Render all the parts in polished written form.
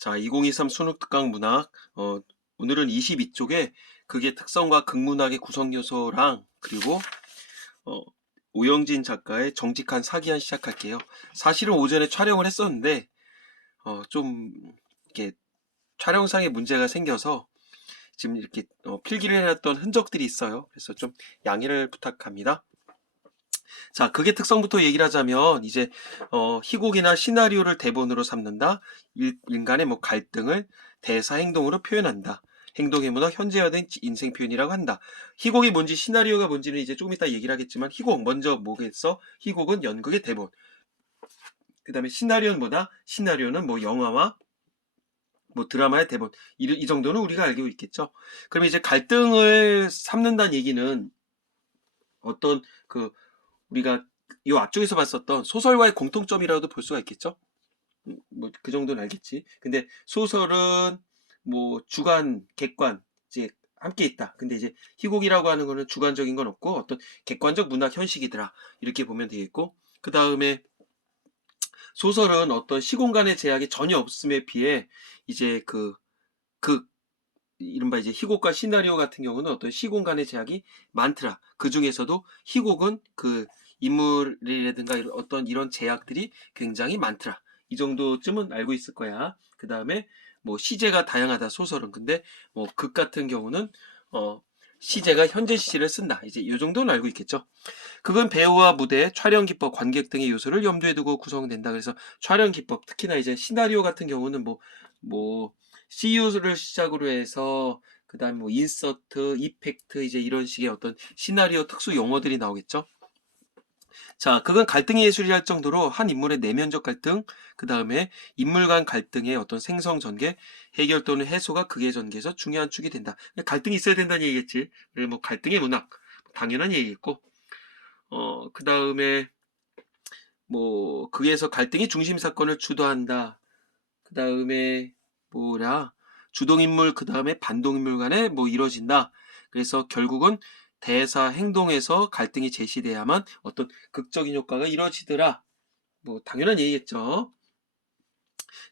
자, 2023 수능 특강 문학, 오늘은 22쪽에 극의 특성과 극문학의 구성 요소랑 그리고 어, 오영진 작가의 정직한 사기한 시작할게요. 사실은 오전에 촬영을 했었는데 좀 이렇게 촬영상에 문제가 생겨서 지금 이렇게 필기를 해놨던 흔적들이 있어요. 그래서 좀 양해를 부탁합니다. 자, 극의 특성부터 얘기를 하자면 이제 희곡이나 시나리오를 대본으로 삼는다. 인간의 뭐 갈등을 대사 행동으로 표현한다. 행동의 문화, 현재화된 인생 표현이라고 한다. 희곡이 뭔지 시나리오가 뭔지는 이제 조금 이따 얘기를 하겠지만 희곡 먼저 뭐겠어? 희곡은 연극의 대본. 그 다음에 시나리오는 뭐다? 시나리오는 뭐 영화와 뭐 드라마의 대본. 이 정도는 우리가 알고 있겠죠. 그럼 이제 갈등을 삼는다는 얘기는 어떤 그 우리가 이 앞쪽에서 봤었던 소설과의 공통점이라고도 볼 수가 있겠죠. 뭐 그 정도는 알겠지. 근데 소설은 뭐 주관, 객관 이제 함께 있다. 근데 이제 희곡이라고 하는 거는 주관적인 건 없고 어떤 객관적 문학 현식이더라. 이렇게 보면 되겠고, 그 다음에 소설은 어떤 시공간의 제약이 전혀 없음에 비해 이제 그 이른바 이제 희곡과 시나리오 같은 경우는 어떤 시공간의 제약이 많더라. 그 중에서도 희곡은 그 인물이라든가 어떤 이런 제약들이 굉장히 많더라. 이 정도쯤은 알고 있을 거야. 그 다음에 뭐 시제가 다양하다 소설은. 근데 뭐 극 같은 경우는 시제가 현재 시제를 쓴다. 이제 이 정도는 알고 있겠죠. 극은 배우와 무대, 촬영 기법, 관객 등의 요소를 염두에 두고 구성된다. 그래서 촬영 기법, 특히나 이제 시나리오 같은 경우는 뭐 CU를 시작으로 해서 그다음 뭐 인서트, 이펙트 이제 이런 식의 어떤 시나리오 특수 용어들이 나오겠죠. 자, 그건 갈등의 예술이 할 정도로 한 인물의 내면적 갈등, 그 다음에 인물 간 갈등의 어떤 생성 전개, 해결 또는 해소가 극의 전개에서 중요한 축이 된다. 갈등이 있어야 된다는 얘기겠지. 그리고 뭐 갈등의 문학, 당연한 얘기겠고, 그 다음에 뭐 극에서 갈등이 중심 사건을 주도한다. 그 다음에 뭐냐 주동인물 그 다음에 반동인물 간에 뭐 이루어진다. 그래서 결국은 대사 행동에서 갈등이 제시돼야만 어떤 극적인 효과가 이루어지더라. 뭐 당연한 얘기겠죠.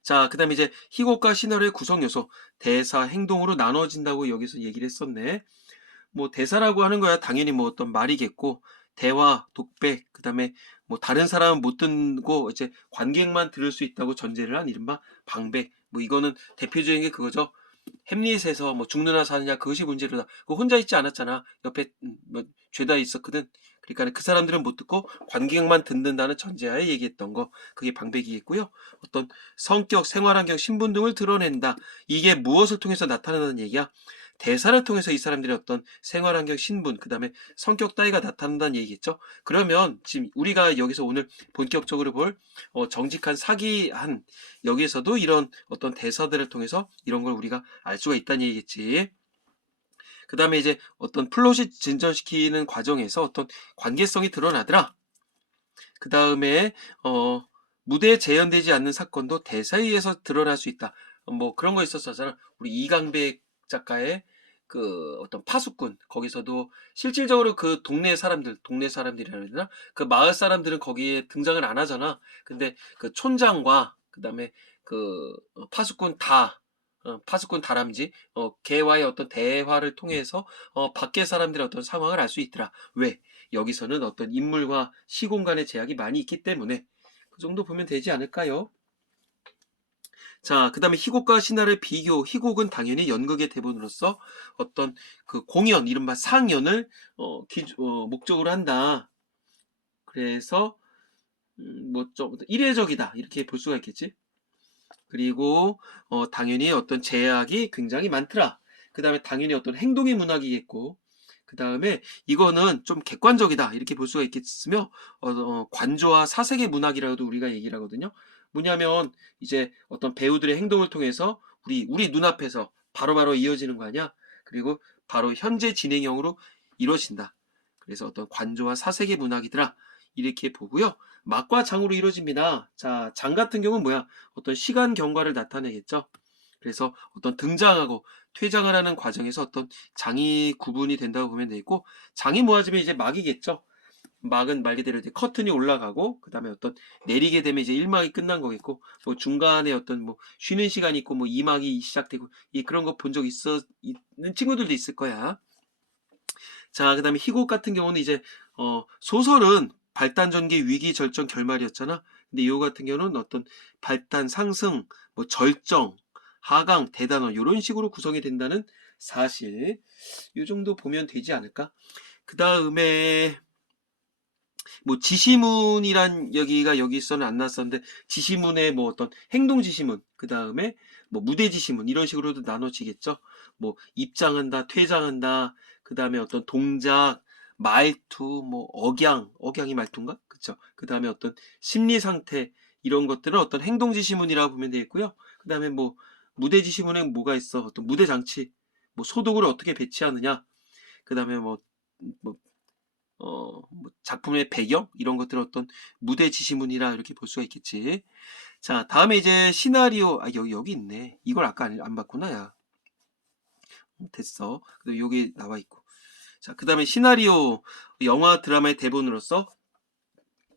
자, 그 다음에 이제 희곡과 시나리오의 구성 요소 대사 행동으로 나눠진다고 여기서 얘기를 했었네. 뭐 대사라고 하는 거야 당연히 뭐 어떤 말이겠고, 대화, 독백, 그 다음에 뭐 다른 사람은 못 듣고 이제 관객만 들을 수 있다고 전제를 한 이른바 방백. 뭐 이거는 대표적인 게 그거죠. 햄릿에서 뭐 죽느냐 사느냐 그것이 문제로다. 그거 혼자 있지 않았잖아. 옆에 뭐 죄다 있었거든. 그러니까 그 사람들은 못 듣고 관객만 듣는다는 전제하에 얘기했던 거, 그게 방백이겠고요. 어떤 성격, 생활환경, 신분 등을 드러낸다. 이게 무엇을 통해서 나타나는 얘기야? 대사를 통해서 이 사람들의 어떤 생활환경, 신분, 그 다음에 성격 따위가 나타난다는 얘기겠죠. 그러면 지금 우리가 여기서 오늘 본격적으로 볼 정직한 사기한, 여기에서도 이런 어떤 대사들을 통해서 이런 걸 우리가 알 수가 있다는 얘기겠지. 그 다음에 이제 어떤 플롯이 진전시키는 과정에서 어떤 관계성이 드러나더라. 그 다음에 무대에 재현되지 않는 사건도 대사에 의해서 드러날 수 있다. 뭐 그런 거 있었잖아. 우리 이강백 작가의 그 어떤 파수꾼, 거기서도 실질적으로 그 동네 사람들이라 해야 되나? 그 마을 사람들은 거기에 등장을 안 하잖아. 근데 그 촌장과 그다음에 그 파수꾼 다람쥐 걔와의 어떤 대화를 통해서 밖의 사람들의 어떤 상황을 알 수 있더라. 왜? 여기서는 어떤 인물과 시공간의 제약이 많이 있기 때문에 그 정도 보면 되지 않을까요? 자, 그 다음에 희곡과 신화의 비교. 희곡은 당연히 연극의 대본으로서 어떤 그 공연, 이른바 상연을 목적으로 한다. 그래서 뭐좀 이례적이다 이렇게 볼 수가 있겠지. 그리고 당연히 어떤 제약이 굉장히 많더라. 그 다음에 당연히 어떤 행동의 문학이겠고, 그 다음에 이거는 좀 객관적이다 이렇게 볼 수가 있겠으며, 관조와 사색의 문학이라고도 우리가 얘기를 하거든요. 뭐냐면 이제 어떤 배우들의 행동을 통해서 우리 눈앞에서 바로바로 이어지는 거 아니야. 그리고 바로 현재 진행형으로 이루어진다. 그래서 어떤 관조와 사색의 문학이더라 이렇게 보고요. 막과 장으로 이루어집니다. 자, 장 같은 경우는 뭐야? 어떤 시간 경과를 나타내겠죠. 그래서 어떤 등장하고 퇴장을 하는 과정에서 어떤 장이 구분이 된다고 보면 되고, 장이 모아지면 이제 막이겠죠. 막은 말 그대로 이제 커튼이 올라가고 그 다음에 어떤 내리게 되면 이제 1막이 끝난 거겠고 뭐 중간에 어떤 뭐 쉬는 시간이 있고 뭐 2막이 시작되고 그런 거 본 적 있는 친구들도 있을 거야. 자, 그 다음에 희곡 같은 경우는 이제 소설은 발단 전개 위기 절정 결말이었잖아. 근데 이거 같은 경우는 어떤 발단 상승 뭐 절정 하강 대단원 이런 식으로 구성이 된다는 사실 이 정도 보면 되지 않을까. 그 다음에 뭐 지시문이란 여기가 여기서는 안 나왔었는데 지시문의 뭐 어떤 행동 지시문 그 다음에 뭐 무대 지시문 이런 식으로도 나눠지겠죠. 뭐 입장한다 퇴장한다 그 다음에 어떤 동작 말투 뭐 억양이 말투인가 그쵸. 그 다음에 어떤 심리 상태 이런 것들은 어떤 행동 지시문이라고 보면 되겠고요. 그 다음에 뭐 무대 지시문에 뭐가 있어 어떤 무대 장치 뭐 소독을 어떻게 배치하느냐 그 다음에 뭐 뭐 작품의 배경 이런 것들 어떤 무대 지시문이라 이렇게 볼 수가 있겠지. 자, 다음에 이제 시나리오 여기 있네. 이걸 아까 안 봤구나 야. 됐어. 그다음에 여기 나와 있고. 자, 그다음에 시나리오 영화 드라마의 대본으로서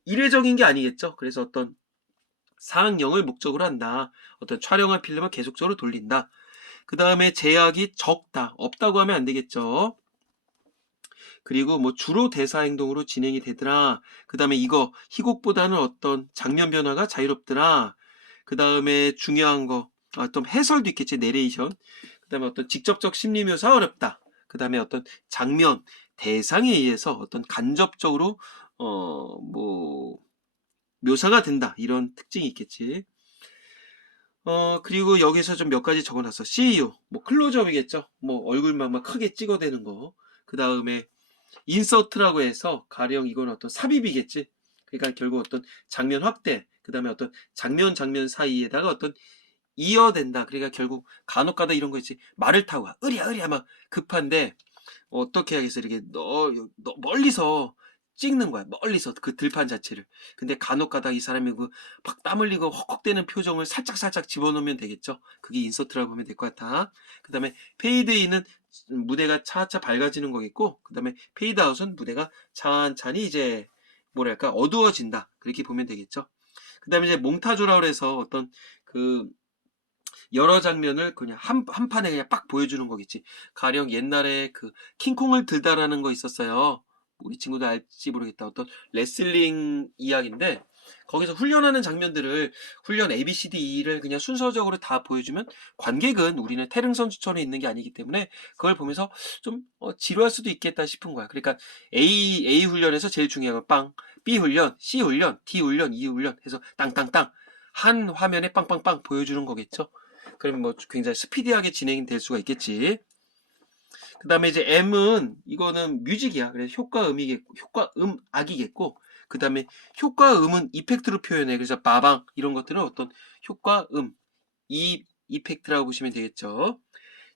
이례적인 게 아니겠죠. 그래서 어떤 상영을 목적으로 한다. 어떤 촬영할 필름을 계속적으로 돌린다. 그 다음에 제약이 적다. 없다고 하면 안 되겠죠. 그리고 뭐 주로 대사 행동으로 진행이 되더라. 그 다음에 이거 희곡보다는 어떤 장면 변화가 자유롭더라. 그 다음에 중요한 거, 좀 해설도 있겠지, 내레이션. 그 다음에 어떤 직접적 심리 묘사 어렵다. 그 다음에 어떤 장면, 대상에 의해서 어떤 간접적으로, 뭐, 묘사가 된다. 이런 특징이 있겠지. 그리고 여기서 좀 몇 가지 적어놨어. CU, 뭐 클로즈업이겠죠. 뭐 얼굴만 막 크게 찍어대는 거. 그 다음에 인서트라고 해서 가령 이건 어떤 삽입이겠지. 그러니까 결국 어떤 장면 확대, 그 다음에 어떤 장면 사이에다가 어떤 이어된다. 그러니까 결국 간혹가다 이런 거 있지. 말을 타고 으랴 막 급한데 어떻게 하겠어. 이렇게 멀리서 찍는 거야. 멀리서 그 들판 자체를. 근데 간혹가다 이 사람이 그 막 땀 흘리고 헉헉대는 표정을 살짝 집어넣으면 되겠죠. 그게 인서트라고 보면 될 것 같아. 그 다음에 페이드인은 무대가 차차 밝아지는 거겠고, 그 다음에 페이드아웃은 무대가 찬찬히 이제 뭐랄까 어두워진다. 그렇게 보면 되겠죠. 그 다음에 이제 몽타주라고 해서 어떤 그 여러 장면을 그냥 한 판에 그냥 빡 보여주는 거겠지. 가령 옛날에 그 킹콩을 들다라는 거 있었어요. 우리 친구도 알지 모르겠다. 어떤 레슬링 이야기인데 거기서 훈련하는 장면들을 훈련 ABCD를 그냥 순서적으로 다 보여주면 관객은 우리는 태릉 선수촌에 있는 게 아니기 때문에 그걸 보면서 좀 지루할 수도 있겠다 싶은 거야. 그러니까 A 훈련에서 제일 중요한 건 빵, B 훈련, C 훈련, D 훈련, E 훈련 해서 땅땅땅 한 화면에 빵빵빵 보여주는 거겠죠. 그럼 뭐 굉장히 스피디하게 진행될 수가 있겠지. 그 다음에 이제 M은 이거는 뮤직이야. 그래서 효과음악이겠고, 그 다음에 효과음은 이펙트로 표현해. 그래서 빠방 이런 것들은 어떤 효과음, 이펙트라고 보시면 되겠죠.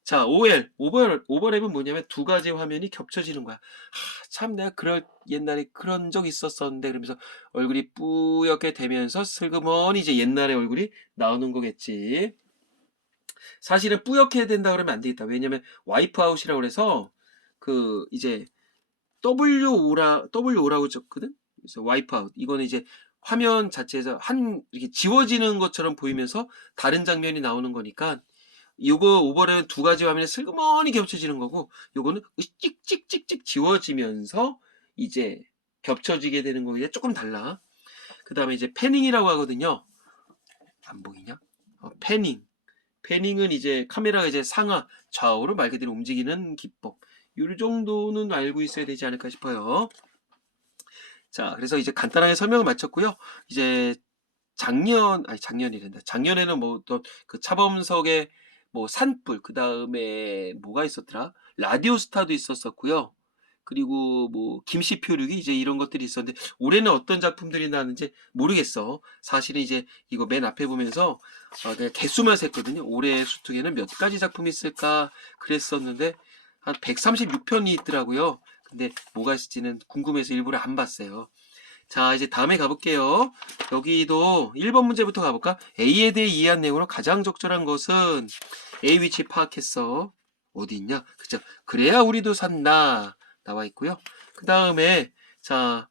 자, 오버랩은 뭐냐면 두 가지 화면이 겹쳐지는 거야. 참 내가 옛날에 그런 적 있었었는데 그러면서 얼굴이 뿌옇게 되면서 슬그머니 이제 옛날의 얼굴이 나오는 거겠지. 사실은 뿌옇게 된다 그러면 안 되겠다. 왜냐면 와이프 아웃이라고 그래서 그 이제 WO라고 적거든. 그래서 와이프 아웃. 이거는 이제 화면 자체에서 이렇게 지워지는 것처럼 보이면서 다른 장면이 나오는 거니까 요거 오버랩은 두 가지 화면에 슬그머니 겹쳐지는 거고 요거는 찍찍찍찍 지워지면서 이제 겹쳐지게 되는 거에 조금 달라. 그 다음에 이제 패닝이라고 하거든요. 안 보이냐? 패닝은 이제 카메라가 이제 상하 좌우로 말 그대로 움직이는 기법. 이 정도는 알고 있어야 되지 않을까 싶어요. 자, 그래서 이제 간단하게 설명을 마쳤고요. 이제 작년이란다. 작년에는 뭐 또 그 차범석의 뭐 산불, 그 다음에 뭐가 있었더라? 라디오스타도 있었었고요. 그리고 뭐 김씨표류기 이제 이런 것들이 있었는데 올해는 어떤 작품들이 나왔는지 모르겠어. 사실은 이제 이거 맨 앞에 보면서 그냥 개수만 셌거든요. 올해 수특에는 몇 가지 작품이 있을까 그랬었는데 한 136편이 있더라고요. 근데 뭐가 있을지는 궁금해서 일부러 안 봤어요. 자, 이제 다음에 가볼게요. 여기도 1번 문제부터 가볼까? A에 대해 이해한 내용으로 가장 적절한 것은 A 위치 파악했어. 어디 있냐? 그죠? 그래야 우리도 산다. 나와 있고요. 그 다음에 자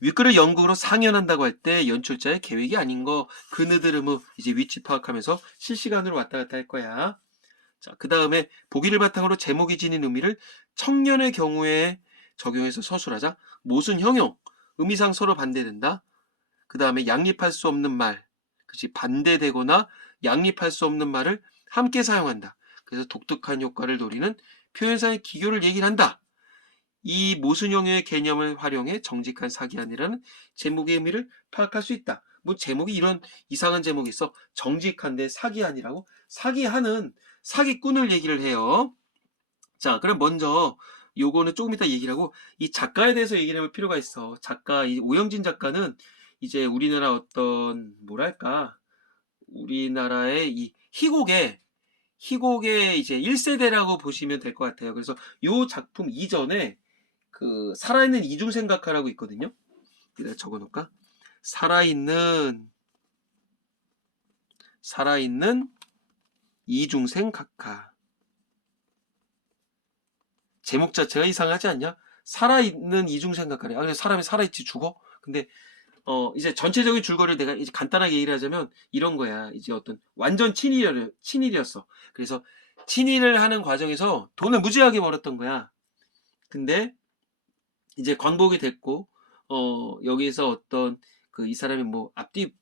윗글을 연극으로 상연한다고 할 때 연출자의 계획이 아닌 거 그느드름의 이제 위치 파악하면서 실시간으로 왔다 갔다 할 거야. 자, 그 다음에 보기를 바탕으로 제목이 지닌 의미를 청년의 경우에 적용해서 서술하자. 모순 형용, 의미상 서로 반대된다. 그 다음에 양립할 수 없는 말, 그치, 반대되거나 양립할 수 없는 말을 함께 사용한다. 그래서 독특한 효과를 노리는 표현사의 기교를 얘기를 한다. 이 모순형의 개념을 활용해 정직한 사기한이라는 제목의 의미를 파악할 수 있다. 뭐 제목이 이런 이상한 제목이 있어. 정직한데 사기한이라고? 사기한은 사기꾼을 얘기를 해요. 자, 그럼 먼저 요거는 조금 이따 얘기를 하고 이 작가에 대해서 얘기를 해볼 필요가 있어. 작가, 이 오영진 작가는 이제 우리나라 어떤 뭐랄까 우리나라의 이 희곡의 이제 1세대라고 보시면 될 것 같아요. 그래서 요 작품 이전에 그 살아있는 이중생 각하라고 있거든요. 내가 적어놓을까? 살아있는 이중생 각하. 제목 자체가 이상하지 않냐? 살아있는 이중생 각하래. 아, 그냥 사람이 살아있지 죽어? 근데 이제 전체적인 줄거리를 내가 이제 간단하게 얘기를 하자면 이런 거야. 이제 어떤 완전 친일이었어. 그래서 친일을 하는 과정에서 돈을 무지하게 벌었던 거야. 근데 이제 광복이 됐고 여기서 어떤 그 이 사람이 뭐 앞뒤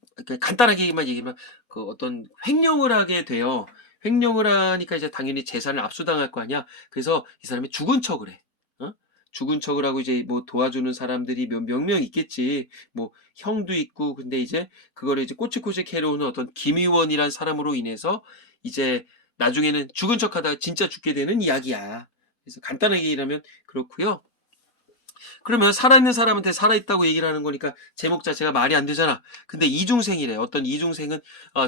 간단하게만 얘기하면 그 어떤 횡령을 하게 돼요. 횡령을 하니까 이제 당연히 재산을 압수당할 거 아니야. 그래서 이 사람이 죽은 척을 해. 어? 죽은 척을 하고 이제 뭐 도와주는 사람들이 몇 명 있겠지. 뭐 형도 있고 근데 이제 그거를 이제 꼬치꼬치 캐러오는 어떤 김의원이란 사람으로 인해서 이제 나중에는 죽은 척하다가 진짜 죽게 되는 이야기야. 그래서 간단하게 얘기하면 그렇고요. 그러면 살아있는 사람한테 살아있다고 얘기를 하는 거니까 제목 자체가 말이 안 되잖아. 근데 이중생이래. 어떤 이중생은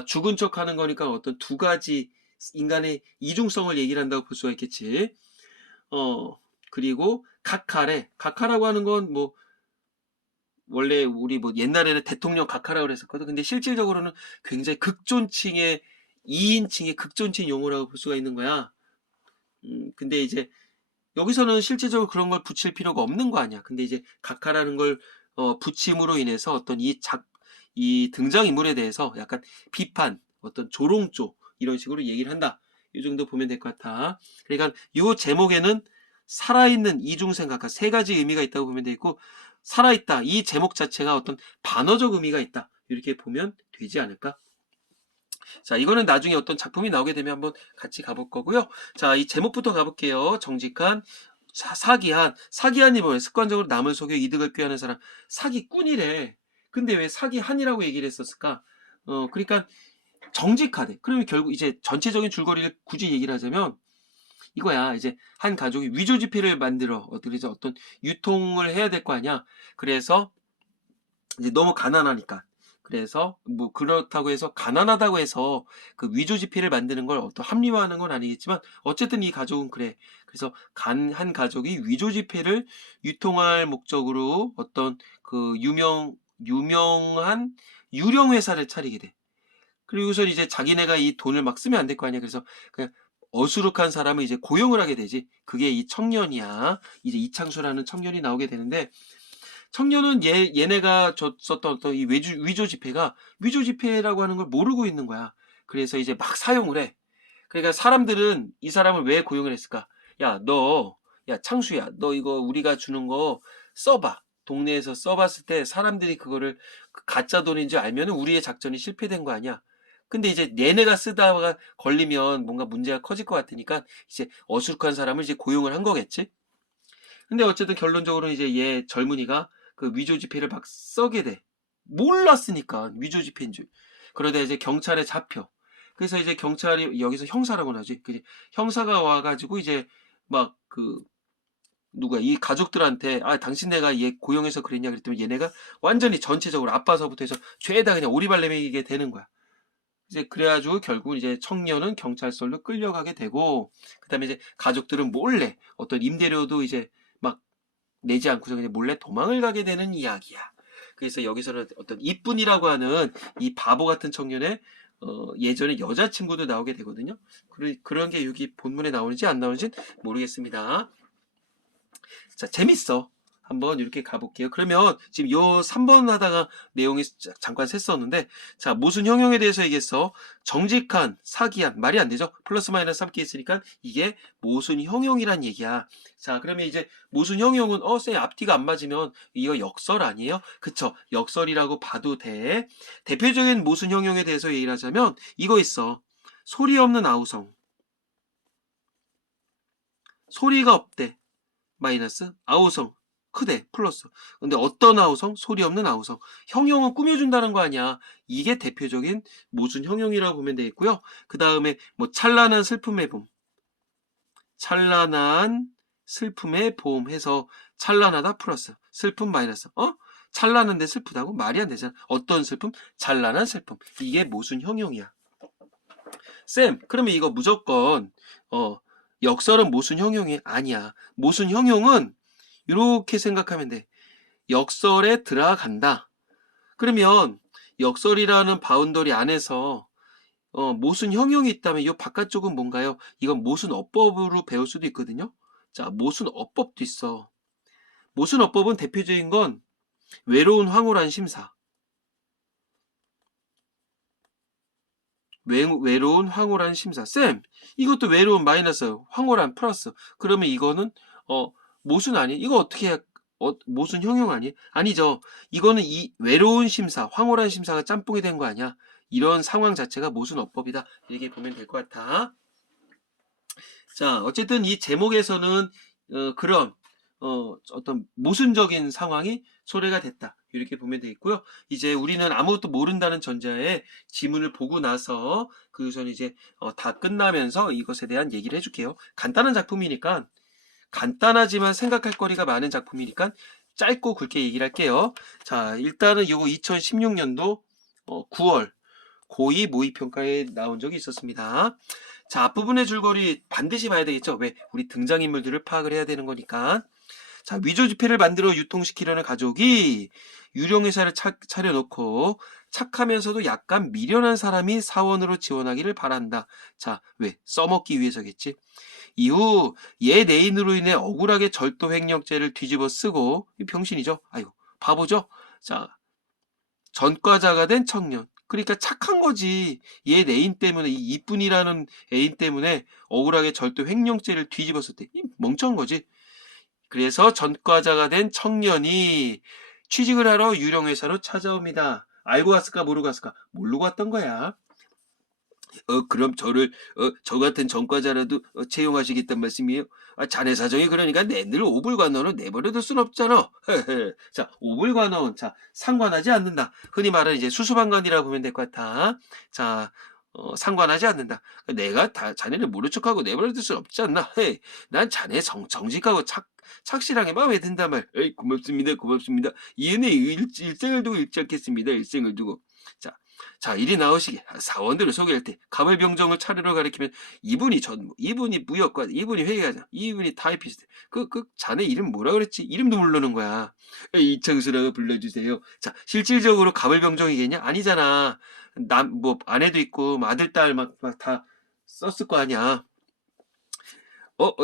죽은 척 하는 거니까 어떤 두 가지 인간의 이중성을 얘기를 한다고 볼 수가 있겠지. 그리고 각하래. 각하라고 하는 건 뭐 원래 우리 뭐 옛날에는 대통령 각하라고 그랬었거든. 근데 실질적으로는 굉장히 극존칭의 2인칭의 극존칭 용어라고 볼 수가 있는 거야. 근데 이제 여기서는 실제적으로 그런 걸 붙일 필요가 없는 거 아니야. 근데 이제 각하라는 걸 붙임으로 인해서 어떤 이 등장인물에 대해서 약간 비판, 어떤 조롱조 이런 식으로 얘기를 한다. 이 정도 보면 될 것 같아. 그러니까 이 제목에는 살아있는 이중생 각하 세 가지 의미가 있다고 보면 되고 살아있다 이 제목 자체가 어떤 반어적 의미가 있다. 이렇게 보면 되지 않을까? 자, 이거는 나중에 어떤 작품이 나오게 되면 한번 같이 가볼 거고요. 자, 이 제목부터 가볼게요. 정직한, 사기한. 사기한이 뭐예요? 습관적으로 남을 속여 이득을 꾀하는 사람. 사기꾼이래. 근데 왜 사기한이라고 얘기를 했었을까? 그러니까 정직하대. 그러면 결국 이제 전체적인 줄거리를 굳이 얘기를 하자면 이거야. 이제 한 가족이 위조 지폐를 만들어 어떤 유통을 해야 될 거 아니야. 그래서 이제 너무 가난하니까. 그래서 뭐 그렇다고 해서 가난하다고 해서 그 위조 지폐를 만드는 걸 어떤 합리화하는 건 아니겠지만 어쨌든 이 가족은 그래. 그래서 한 가족이 위조 지폐를 유통할 목적으로 어떤 그 유명한 유령 회사를 차리게 돼. 그리고서 이제 자기네가 이 돈을 막 쓰면 안 될 거 아니야. 그래서 그냥 어수룩한 사람을 이제 고용을 하게 되지. 그게 이 청년이야. 이제 이창수라는 청년이 나오게 되는데 청년은 얘네가 썼던 어떤 이 위조 지폐가 위조 지폐라고 하는 걸 모르고 있는 거야. 그래서 이제 막 사용을 해. 그러니까 사람들은 이 사람을 왜 고용을 했을까? 야, 창수야, 너 이거 우리가 주는 거 써봐. 동네에서 써봤을 때 사람들이 그거를 가짜 돈인 줄 알면 우리의 작전이 실패된 거 아니야? 근데 이제 얘네가 쓰다가 걸리면 뭔가 문제가 커질 것 같으니까 이제 어수룩한 사람을 이제 고용을 한 거겠지? 근데 어쨌든 결론적으로 이제 얘 젊은이가 그 위조 지폐를 막 써게 돼. 몰랐으니까 위조 지폐인 줄. 그러다 이제 경찰에 잡혀. 그래서 이제 경찰이 여기서 형사라고 하지. 그 형사가 와가지고 이제 막 그 누가 이 가족들한테 당신네가 얘 고용해서 그랬냐 그랬더니 얘네가 완전히 전체적으로 아빠서부터 해서 죄다 그냥 오리발내미게 되는 거야. 이제 그래가지고 결국 이제 청년은 경찰서로 끌려가게 되고 그다음에 이제 가족들은 몰래 어떤 임대료도 이제 막 내지 않고서 그냥 몰래 도망을 가게 되는 이야기야. 그래서 여기서는 어떤 이쁜이라고 하는 이 바보 같은 청년의 예전에 여자친구도 나오게 되거든요. 그런 게 여기 본문에 나오는지 안 나오는지 모르겠습니다. 자, 재밌어. 한번 이렇게 가볼게요. 그러면 지금 요 3번 하다가 내용이 잠깐 샜었는데, 자, 모순 형용에 대해서 얘기했어. 정직한, 사기한, 말이 안 되죠? 플러스 마이너스 함께 있으니까 이게 모순 형용이란 얘기야. 자, 그러면 이제 모순 형용은 쌤 앞뒤가 안 맞으면 이거 역설 아니에요? 그쵸? 역설이라고 봐도 돼. 대표적인 모순 형용에 대해서 얘기를 하자면 이거 있어. 소리 없는 아우성. 소리가 없대. 마이너스. 아우성. 크대. 플러스. 근데 어떤 아우성? 소리 없는 아우성. 형용은 꾸며준다는 거 아니야. 이게 대표적인 모순 형용이라고 보면 되겠고요. 그 다음에 뭐 찬란한 슬픔의 봄. 찬란한 슬픔의 봄 해서 찬란하다 플러스. 슬픔 마이너스. 찬란한데 슬프다고? 말이 안 되잖아. 어떤 슬픔? 찬란한 슬픔. 이게 모순 형용이야. 쌤, 그러면 이거 무조건 역설은 모순 형용이 아니야. 모순 형용은 이렇게 생각하면 돼. 역설에 들어간다. 그러면 역설이라는 바운더리 안에서 모순 형용이 있다면 이 바깥쪽은 뭔가요? 이건 모순 어법으로 배울 수도 있거든요. 자, 모순 어법도 있어. 모순 어법은 대표적인 건 외로운 황홀한 심사. 외로운 황홀한 심사. 쌤, 이것도 외로운 마이너스, 황홀한 플러스. 그러면 이거는 모순 아니? 이거 어떻게 해야 모순 형용 아니? 아니죠. 이거는 이 외로운 심사, 황홀한 심사가 짬뽕이 된 거 아니야? 이런 상황 자체가 모순 어법이다. 이렇게 보면 될 것 같아. 자, 어쨌든 이 제목에서는 그런 어떤 모순적인 상황이 소개가 됐다. 이렇게 보면 되겠고요. 이제 우리는 아무것도 모른다는 전제하에 지문을 보고 나서 그 우선 이제 다 끝나면서 이것에 대한 얘기를 해줄게요. 간단한 작품이니까 간단하지만 생각할 거리가 많은 작품이니까 짧고 굵게 얘기를 할게요. 자, 일단은 이거 2016년도 9월 고2 모의평가에 나온 적이 있었습니다. 자, 앞부분의 줄거리 반드시 봐야 되겠죠? 왜? 우리 등장인물들을 파악을 해야 되는 거니까. 자, 위조지폐를 만들어 유통시키려는 가족이 유령회사를 차려놓고 착하면서도 약간 미련한 사람이 사원으로 지원하기를 바란다. 자, 왜? 써먹기 위해서겠지. 이후 얘 내인으로 인해 억울하게 절도 횡령죄를 뒤집어 쓰고 병신이죠. 아이고 바보죠. 자, 전과자가 된 청년. 그러니까 착한 거지. 얘 애인 때문에 이 이쁜이라는 애인 때문에 억울하게 절도 횡령죄를 뒤집어 썼대. 멍청한 거지. 그래서 전과자가 된 청년이 취직을 하러 유령회사로 찾아옵니다. 알고 갔을까 모르고 갔을까? 모르고 왔던 거야. 그럼 저를 저 같은 전과자라도 채용하시겠단 말씀이에요? 자네 사정이 그러니까 내늘 오불관원을 내버려둘 순 없잖아. 자, 오불관원. 자, 상관하지 않는다. 흔히 말하는 이제 수수방관이라고 보면 될 것 같아. 자, 상관하지 않는다. 내가 자네를 모른 척하고 내버려둘 순 없지 않나? 난 자네 정직하고 착실하게 마음에 든단 말. 에이, 고맙습니다. 고맙습니다. 이 은혜 일생을 두고 읽지 않겠습니다. 일생을 두고. 자, 이리 나오시게. 사원들을 소개할 때 가물병정을 차례로 가리키면 이분이 전무, 이분이 무역과, 이분이 회계과장, 이분이 타이피스트. 그 자네 이름 뭐라 그랬지? 이름도 모르는 거야. 이창수라고 불러주세요. 자, 실질적으로 가물병정이겠냐? 아니잖아. 뭐 아내도 있고 뭐 아들 딸 막 다 썼을 거 아니야.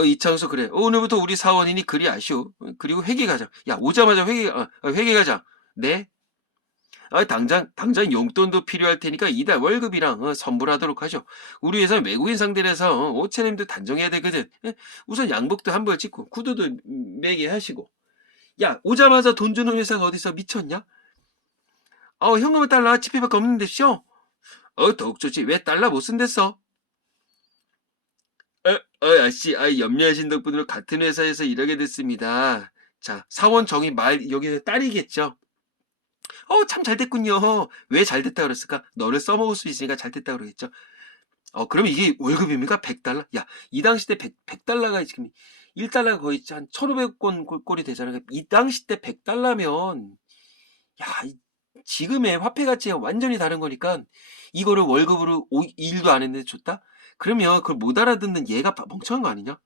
이창수 그래. 오늘부터 우리 사원이니 그리 아쉬워. 그리고 회계과장. 야, 오자마자 회계과장. 네? 당장 용돈도 필요할 테니까 이달 월급이랑 선불하도록 하죠. 우리 회사는 외국인 상대로 해서 옷차림도 단정해야 되거든. 우선 양복도 한 벌 찍고 구두도 매게 하시고. 야, 오자마자 돈 주는 회사가 어디서 미쳤냐? 현금은 달러 지폐밖에 없는데 쇼? 더욱 좋지. 왜 달러 못 쓴댔어? 아씨, 염려하신 덕분으로 같은 회사에서 일하게 됐습니다. 자, 사원 정의 여기서 딸이겠죠. 참 잘됐군요. 왜 잘됐다 그랬을까? 너를 써먹을 수 있으니까 잘됐다 그러겠죠. 그럼 이게 월급입니까? 100달러? 야, 이 당시 때 100달러가 지금 1달러가 거의 한 1,500원 꼴이 되잖아요. 이 당시 때 100달러면, 야, 지금의 화폐 가치가 완전히 다른 거니까, 이거를 월급으로 일도 안 했는데 줬다? 그러면 그걸 못 알아듣는 얘가 멍청한 거 아니냐?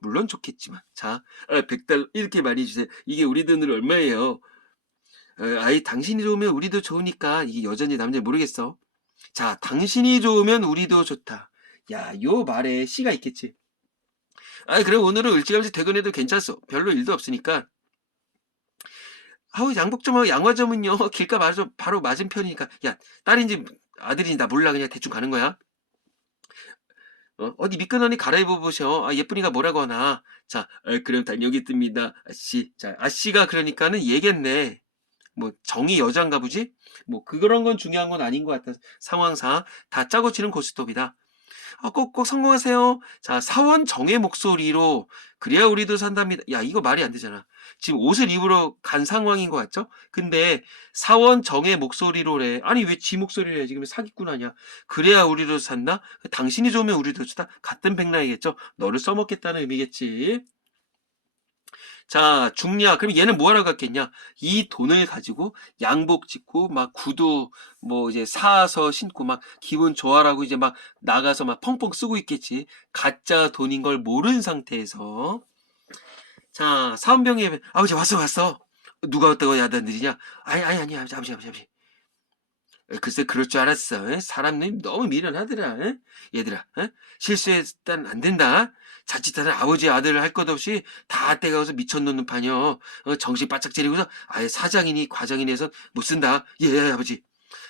물론 좋겠지만. 자, 100달러, 이렇게 말해주세요. 이게 우리 돈으로 얼마예요? 당신이 좋으면 우리도 좋으니까 이게 여전히 남자 모르겠어. 자, 당신이 좋으면 우리도 좋다. 야, 요 말에 씨가 있겠지. 그래 오늘은 일찌감치 퇴근해도 괜찮소. 별로 일도 없으니까. 아우, 양복점하고 양화점은요, 길가 바로 맞은편이니까. 야, 딸인지 아들인지 나 몰라. 그냥 대충 가는 거야. 어디 미끈하니 갈아입어 보셔. 아, 예쁜이가 뭐라고 하나. 자, 그럼 다녀오겠습니다. 아씨. 자, 아씨가 그러니까는 얘겠네. 뭐 정이 여잔가 보지? 뭐 그런 건 중요한 건 아닌 것 같아. 상황상 다 짜고 치는 고스톱이다. 꼭꼭 성공하세요. 자, 사원 정의 목소리로 그래야 우리도 산답니다. 야, 이거 말이 안 되잖아. 지금 옷을 입으러 간 상황인 것 같죠? 근데 사원 정의 목소리로래. 아니, 왜 지 목소리를 해? 지금 사기꾼 아니야? 그래야 우리도 산다? 당신이 좋으면 우리도 좋다? 같은 백날이겠죠? 너를 써먹겠다는 의미겠지. 자, 중리야. 그럼 얘는 뭐 하러 갔겠냐? 이 돈을 가지고 양복 짓고 막 구두 뭐 이제 사서 신고 막 기분 좋아라고 이제 막 나가서 막 펑펑 쓰고 있겠지. 가짜 돈인 걸 모르는 상태에서. 자, 사은병이 아버지 왔어. 누가 왔다고 야단들이냐? 아니 아버지. 글쎄 그럴 줄 알았어. 에? 사람들이 너무 미련하더라. 에? 얘들아, 실수했단 안 된다. 자칫하다 아버지 아들 할 것 없이 다 떼가서 미쳐놓는 판이요. 정신 바짝 차리고서 아예 사장이니 과장이니 해서 못 쓴다. 예, 아버지.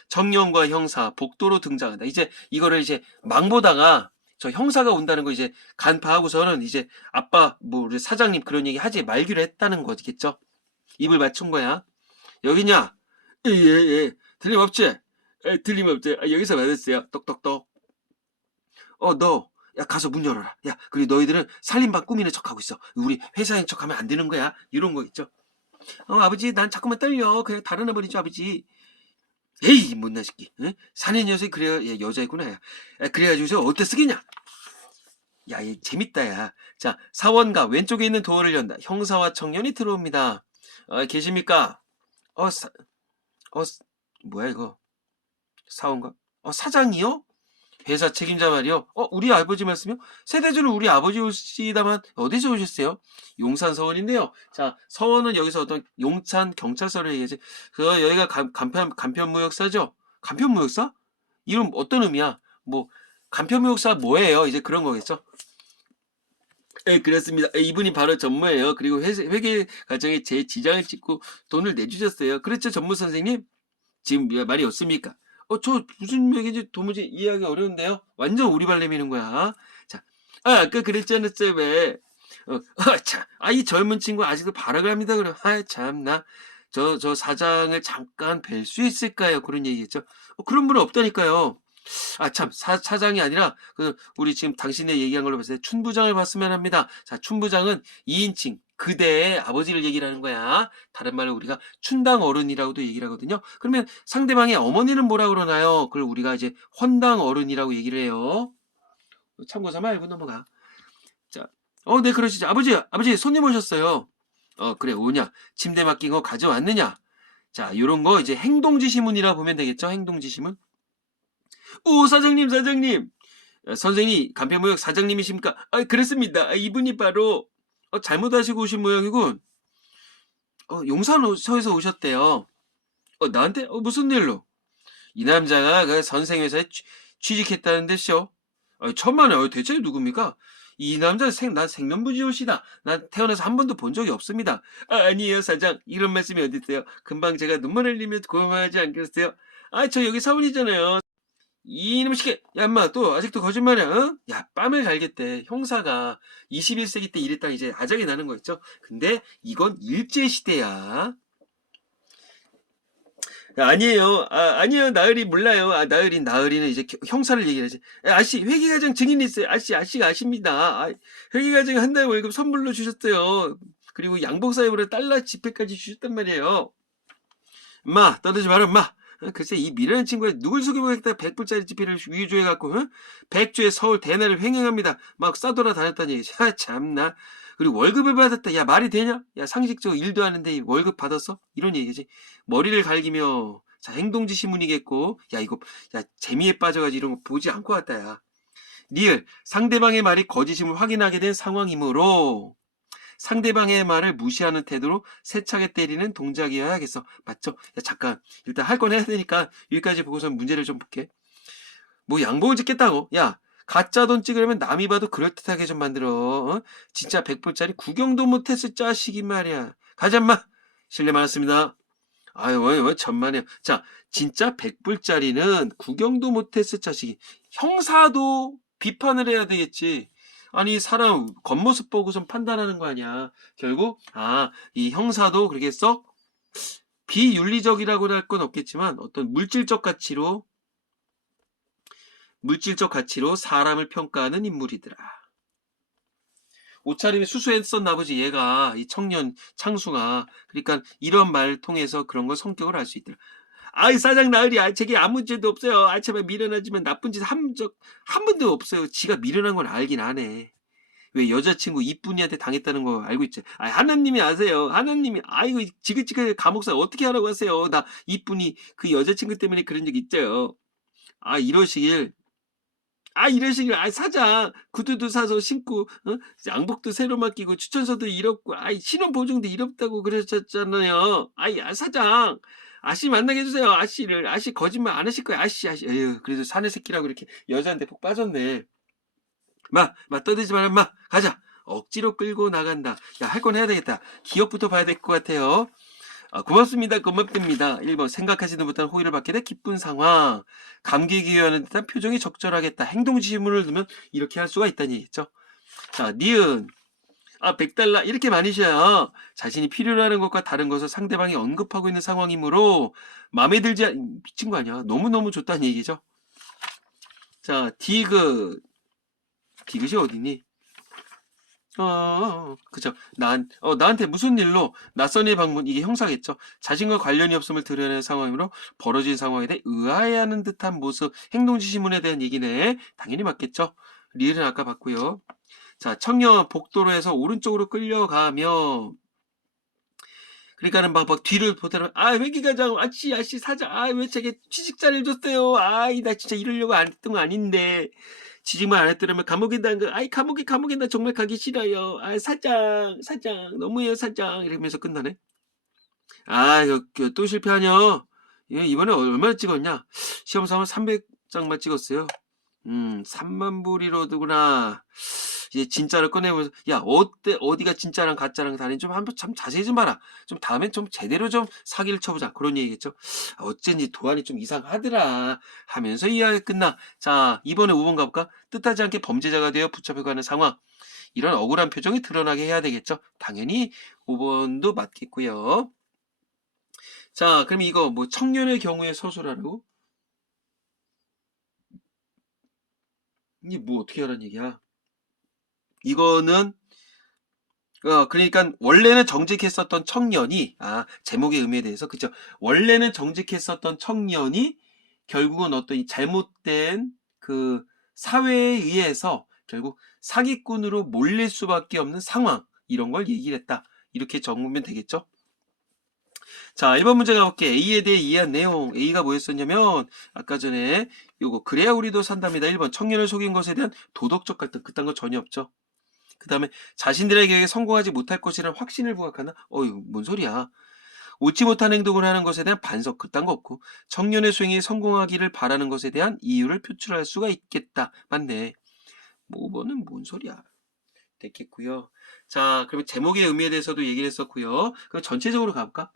정령과 형사 복도로 등장한다. 이제 이거를 이제 망보다가 저 형사가 온다는 거 이제 간파하고서는 이제 아빠 뭐 우리 사장님 그런 얘기 하지 말기로 했다는 거겠죠. 입을 맞춘 거야. 여기냐? 예. 틀림없지? 틀림없지. 여기서 받았어요. 똑똑똑. 너. 야, 가서 문 열어라. 야, 그리고 너희들은 살림방 꾸미는 척하고 있어. 우리 회사인 척하면 안 되는 거야. 이런 거 있죠. 아버지, 난 자꾸만 떨려. 그냥 달아나버리죠, 아버지. 에이, 못난 새끼. 응? 사내 녀석이 그래야 여자이구나. 야. 그래가지고서 어떻게 쓰겠냐? 야, 얘 재밌다, 야. 자, 사원가 왼쪽에 있는 도어를 연다. 형사와 청년이 들어옵니다. 계십니까? 어, 사, 어, 뭐야, 이거? 사원가? 사장이요? 회사 책임자 말이요. 우리 아버지 말씀이요? 세대주는 우리 아버지 오시다만 어디서 오셨어요? 용산 서원인데요. 자, 서원은 여기서 어떤 용산 경찰서를 얘기하지. 여기가 간편무역사죠? 간편무역사? 이름 어떤 의미야? 뭐 간편무역사 뭐예요? 이제 그런 거겠죠? 네, 그렇습니다. 이분이 바로 전무예요. 그리고 회계 과정에 제 지장을 찍고 돈을 내주셨어요. 그렇죠, 전무 선생님? 지금 말이 없습니까? 저 무슨 얘기인지 도무지 이해하기 어려운데요? 완전 오리발 내미는 거야. 자, 아까 그랬지 않았어요, 왜? 참, 이 젊은 친구 아직도 발악합니다, 그럼. 참나. 저 사장을 잠깐 뵐 수 있을까요? 그런 얘기겠죠. 그런 분은 없다니까요. 참, 사장이 아니라, 우리 지금 당신의 얘기한 걸로 봤을 때 춘부장을 봤으면 합니다. 자, 춘부장은 2인칭, 그대의 아버지를 얘기를 하는 거야. 다른 말로 우리가 춘당 어른이라고도 얘기를 하거든요. 그러면 상대방의 어머니는 뭐라 그러나요? 그걸 우리가 이제 헌당 어른이라고 얘기를 해요. 참고 삼아 알고 넘어가. 자, 네, 그러시죠. 아버지, 손님 오셨어요. 그래, 오냐. 침대 맡긴 거 가져왔느냐. 자, 요런 거 이제 행동지시문이라 보면 되겠죠. 행동지시문. 오, 사장님. 선생님, 간편무역 사장님이십니까? 그렇습니다. 이분이 바로, 잘못하시고 오신 모양이군. 용산서에서 오셨대요. 나한테? 무슨 일로? 이 남자가 그 선생회사에 취직했다는데, 쇼. 천만에, 대체 누굽니까? 이 남자 난 생면부지오시다. 난 태어나서 한 번도 본 적이 없습니다. 아니에요, 사장. 이런 말씀이 어딨어요? 금방 제가 눈물 흘리면 고마워하지 않겠어요? 저 여기 사원이잖아요. 이놈의 시계! 야, 인마, 또, 아직도 거짓말이야, 어? 야, 뺨을 갈겠대. 형사가 21세기 때 이랬다 이제 아작이 나는 거 있죠? 근데 이건 일제시대야. 아니에요. 아니에요. 나으리 몰라요. 나으리는 이제 형사를 얘기를 하지. 아씨, 회계과정 증인이 있어요. 아씨가 아십니다. 회계과정 한 달 월급 선물로 주셨어요. 그리고 양복사입으로 달러 지폐까지 주셨단 말이에요. 인마, 떠들지 마라, 인마. 글쎄 이 미련한 친구가 누굴 속여보겠다 100불짜리 지폐를 위조해갖고 100주에 서울 대나를 횡행합니다. 막 싸돌아 다녔다는 얘기지. 참나. 그리고 월급을 받았다. 야, 말이 되냐? 야, 상식적으로 일도 하는데 월급 받았어? 이런 얘기지. 머리를 갈기며 자, 행동지시문이겠고. 야, 재미에 빠져가지고 이런 거 보지 않고 왔다. 야, 리을 상대방의 말이 거짓임을 확인하게 된 상황이므로 상대방의 말을 무시하는 태도로 세차게 때리는 동작이어야 겠어. 맞죠? 야, 잠깐. 일단 할 건 해야 되니까 여기까지 보고선 문제를 좀 볼게. 뭐 양복을 찍겠다고? 야, 가짜 돈 찍으려면 남이 봐도 그럴듯하게 좀 만들어. 진짜 100불짜리 구경도 못했을 자식이 말이야. 가자, 인마. 실례 많았습니다. 아유, 왜 천만에요. 자, 진짜 100불짜리는 구경도 못했을 자식이. 형사도 비판을 해야 되겠지. 아니, 사람 겉모습 보고선 판단하는 거 아니야. 결국, 이 형사도 그렇게 썩 비윤리적이라고 할 건 없겠지만 어떤 물질적 가치로 사람을 평가하는 인물이더라. 옷차림이 수수했었나 보지, 얘가. 이 청년 창수가. 그러니까 이런 말 통해서 그런 걸 성격을 알 수 있더라. 아이, 사장 나으리, 제게 아무 죄도 없어요. 제발 미련하지만 나쁜 짓 한 번도 없어요. 지가 미련한 걸 알긴 아네. 왜 여자친구 이쁜이한테 당했다는 거 알고 있지? 하나님이 아세요. 하나님이, 아이고, 지긋지긋하게 감옥사 어떻게 하라고 하세요. 나 이쁜이 그 여자친구 때문에 그런 적 있죠. 이러시길. 사장, 구두도 사서 신고, 양복도 새로 맡기고, 추천서도 이렇고, 신원보증도 이렇다고 그러셨잖아요. 사장, 아씨 만나게 해주세요. 아씨를. 아씨 거짓말 안 하실 거예요. 아씨. 에휴, 그래도 사내 새끼라고 이렇게 여자한테 푹 빠졌네. 떠들지 마라, 가자. 억지로 끌고 나간다. 야, 할 건 해야 되겠다. 기억부터 봐야 될 것 같아요. 고맙습니다. 고맙답니다. 1번 생각하지도 못한 호의를 받게 돼 기쁜 상황. 감기 기여하는 듯한 표정이 적절하겠다. 행동 지문을 두면 이렇게 할 수가 있다는 얘기죠. 자, 니은. 100달러 이렇게 많이 줘야 자신이 필요로 하는 것과 다른 것을 상대방이 언급하고 있는 상황이므로 마음에 들지 미친 거 아니야. 너무너무 좋다는 얘기죠. 자, 디귿. 디귿이 어디니? 그죠. 나한테 무슨 일로 낯선 이 방문, 이게 형사겠죠. 자신과 관련이 없음을 드러내는 상황이므로 벌어진 상황에 대해 의아해하는 듯한 모습, 행동 지시문에 대한 얘기네. 당연히 맞겠죠. 리을은 아까 봤고요. 자, 청년 복도로에서 오른쪽으로 끌려가며, 그러니까는 막 뒤를 보더라. 회계과장, 아씨, 사장, 왜 제게 취직자를 줬어요. 나 진짜 이러려고 안 했던 거 아닌데. 취직만 안 했더라면 감옥에 난 거, 감옥에 나 정말 가기 싫어요. 사장, 너무해요, 사장. 이러면서 끝나네. 이거 또 실패하냐? 이번에 얼마나 찍었냐? 시험 삼아 300장만 찍었어요. 3만 불이로구나. 이제 진짜를 꺼내보면서, 야, 어디가 진짜랑 가짜랑 다른지 좀 한번 참 자세히 좀 봐라. 좀 다음엔 좀 제대로 좀 사기를 쳐보자. 그런 얘기겠죠. 어쩐지 도안이 좀 이상하더라. 하면서 이야기 끝나. 자, 이번에 5번 가볼까? 뜻하지 않게 범죄자가 되어 붙잡혀가는 상황. 이런 억울한 표정이 드러나게 해야 되겠죠. 당연히 5번도 맞겠고요. 자, 그럼 이거 뭐 청년의 경우에 서술하라고? 이게 뭐 어떻게 하라는 얘기야? 이거는 그러니까 원래는 정직했었던 청년이 제목의 의미에 대해서 그죠? 원래는 정직했었던 청년이 결국은 어떤 이 잘못된 그 사회에 의해서 결국 사기꾼으로 몰릴 수밖에 없는 상황, 이런 걸 얘기를 했다. 이렇게 적으면 되겠죠? 자, 1번 문제 가볼게. A에 대해 이해한 내용. A가 뭐였었냐면 아까 전에 요거 그래야 우리도 산답니다. 1번 청년을 속인 것에 대한 도덕적 갈등, 그딴 거 전혀 없죠. 그 다음에 자신들의 계획에 성공하지 못할 것이라는 확신을 부각하나? 뭔 소리야. 옳지 못한 행동을 하는 것에 대한 반석, 그딴 거 없고 청년의 수행이 성공하기를 바라는 것에 대한 이유를 표출할 수가 있겠다. 맞네. 5번은 뭔 소리야. 됐겠고요. 자, 그러면 제목의 의미에 대해서도 얘기를 했었고요. 그럼 전체적으로 가볼까?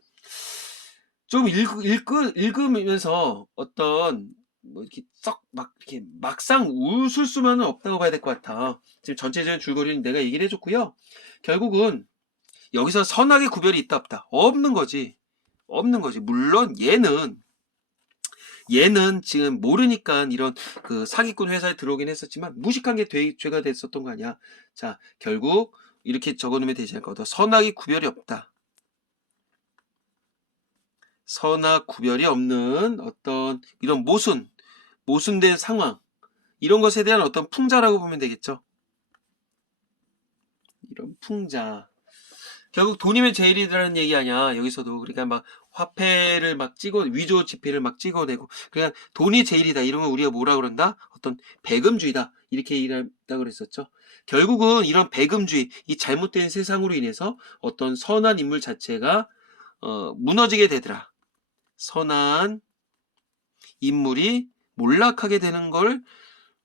좀 읽으면서 어떤 뭐 이렇게 이렇게 막상 웃을 수만은 없다고 봐야 될 것 같아. 지금 전체적인 줄거리는 내가 얘기를 해줬고요. 결국은 여기서 선악의 구별이 있다 없다? 없는 거지. 물론 얘는 지금 모르니까 이런 그 사기꾼 회사에 들어오긴 했었지만 무식한 게 죄가 됐었던 거 아니야. 자, 결국 이렇게 적어놓으면 되지 않을까. 선악의 구별이 없다. 선악 구별이 없는 어떤 이런 모순된 상황, 이런 것에 대한 어떤 풍자라고 보면 되겠죠. 이런 풍자. 결국 돈이면 제일이라는 얘기 아니야. 여기서도. 그러니까 막 화폐를 막 위조 지폐를 막 찍어내고. 그러니까 돈이 제일이다. 이런 걸 우리가 뭐라 그런다? 어떤 배금주의다. 이렇게 얘기한다고 그랬었죠. 결국은 이런 배금주의, 이 잘못된 세상으로 인해서 어떤 선한 인물 자체가 무너지게 되더라. 선한 인물이 몰락하게 되는 걸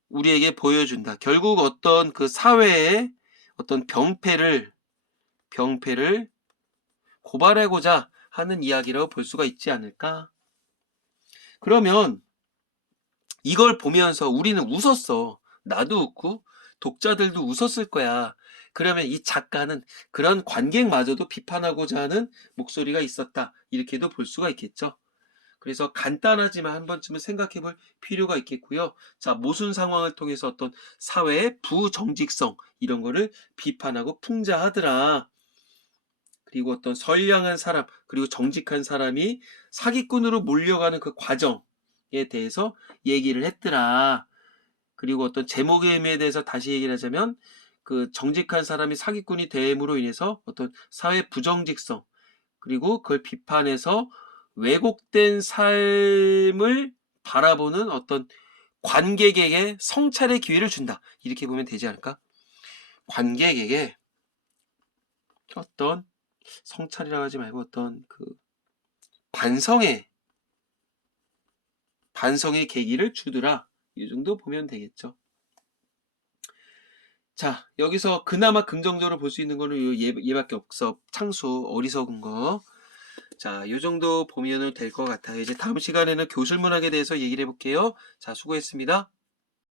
우리에게 보여준다. 결국 어떤 그 사회의 어떤 병폐를 고발하고자 하는 이야기라고 볼 수가 있지 않을까? 그러면 이걸 보면서 우리는 웃었어. 나도 웃고 독자들도 웃었을 거야. 그러면 이 작가는 그런 관객마저도 비판하고자 하는 목소리가 있었다. 이렇게도 볼 수가 있겠죠. 그래서 간단하지만 한 번쯤은 생각해 볼 필요가 있겠고요. 자, 모순 상황을 통해서 어떤 사회의 부정직성 이런 거를 비판하고 풍자하더라. 그리고 어떤 선량한 사람, 그리고 정직한 사람이 사기꾼으로 몰려가는 그 과정에 대해서 얘기를 했더라. 그리고 어떤 제목의 의미에 대해서 다시 얘기를 하자면 그 정직한 사람이 사기꾼이 됨으로 인해서 어떤 사회 부정직성, 그리고 그걸 비판해서 왜곡된 삶을 바라보는 어떤 관객에게 성찰의 기회를 준다. 이렇게 보면 되지 않을까? 관객에게 어떤 성찰이라고 하지 말고 어떤 그 반성의 계기를 주더라. 이 정도 보면 되겠죠. 자, 여기서 그나마 긍정적으로 볼 수 있는 거는 얘밖에 없어. 창수, 어리석은 거. 자, 요 정도 보면은 될 것 같아요. 이제 다음 시간에는 교술문학에 대해서 얘기를 해볼게요. 자, 수고했습니다.